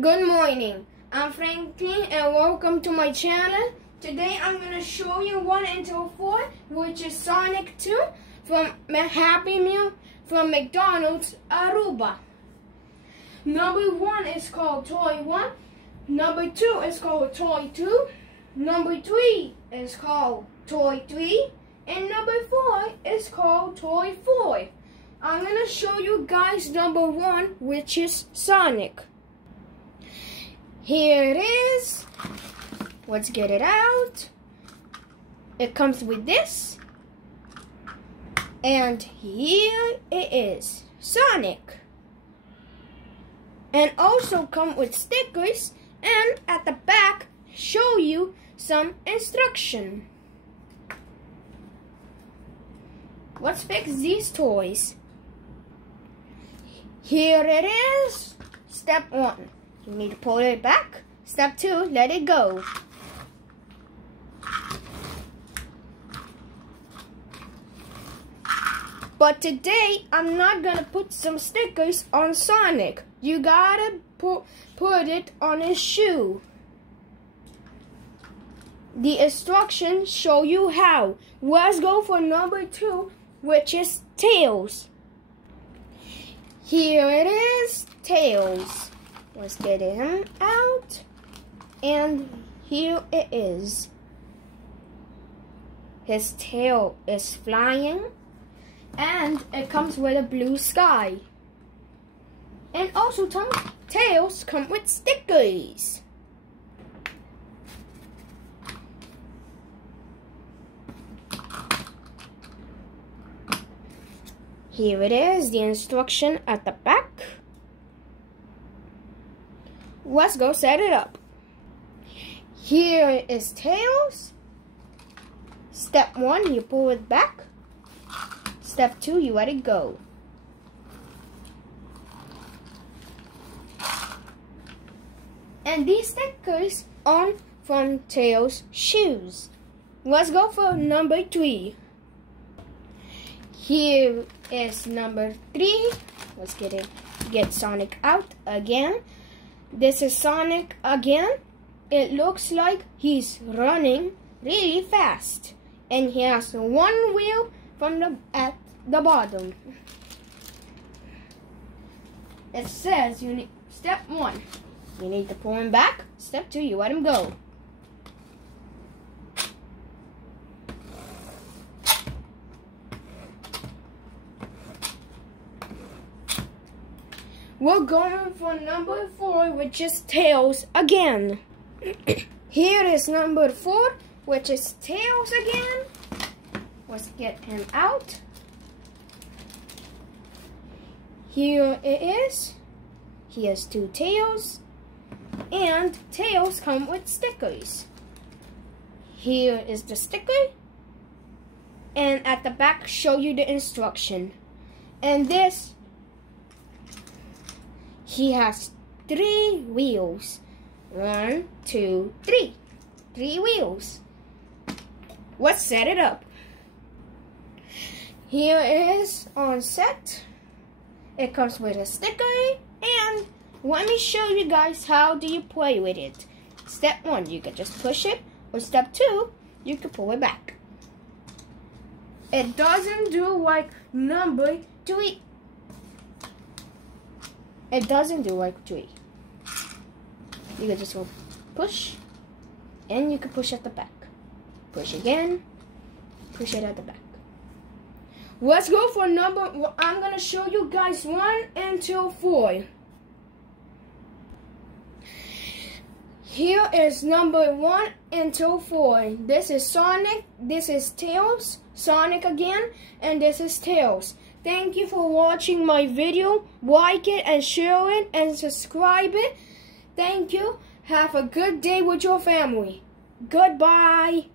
Good morning, I'm Franklin and welcome to my channel. Today I'm going to show you 1 until 4, which is Sonic 2 from Happy Meal from McDonald's Aruba. Number 1 is called Toy 1, number 2 is called Toy 2, number 3 is called Toy 3, and number 4 is called Toy 4. I'm going to show you guys number 1, which is Sonic. Here it is. Let's get it out. It comes with this. And here it is, Sonic. And also come with stickers, and at the back show you some instruction. Let's fix these toys. Here it is. Step 1. You need to pull it back. Step 2, let it go. But today, I'm not gonna put some stickers on Sonic. You gotta put it on his shoe. The instructions show you how. Let's go for number 2, which is Tails. Here it is, Tails. Let's get him out. And here it is. His tail is flying. And it comes with a blue sky. And also tails come with stickers. Here it is, the instruction at the back. Let's go set it up. Here is Tails. Step 1, you pull it back. Step 2, you let it go. And these stickers on from Tails' shoes. Let's go for number 3. Here is number 3. Let's get Sonic out again. This is Sonic again. It looks like he's running really fast. And he has 1 wheel at the bottom. It says step 1, you need to pull him back. Step 2, you let him go. We're going for number 4, which is Tails again. Here is number 4, which is Tails again. Let's get him out. Here it is. He has 2 tails. And tails come with stickers. Here is the sticker. And at the back show you the instruction. And this, he has 3 wheels. 1, 2, 3. 3 wheels. Let's set it up. Here it is on set. It comes with a sticker, and let me show you guys how do you play with it. Step 1, you can just push it, or step 2, you can pull it back. It doesn't do like number 3. It doesn't do like 3. You can just go push, and you can push at the back. Push again, push it at the back. Let's go for I'm going to show you guys 1 until 4. Here is number 1 until 4. This is Sonic, this is Tails, Sonic again, and this is Tails. Thank you for watching my video. Like it and share it and subscribe it. Thank you. Have a good day with your family. Goodbye.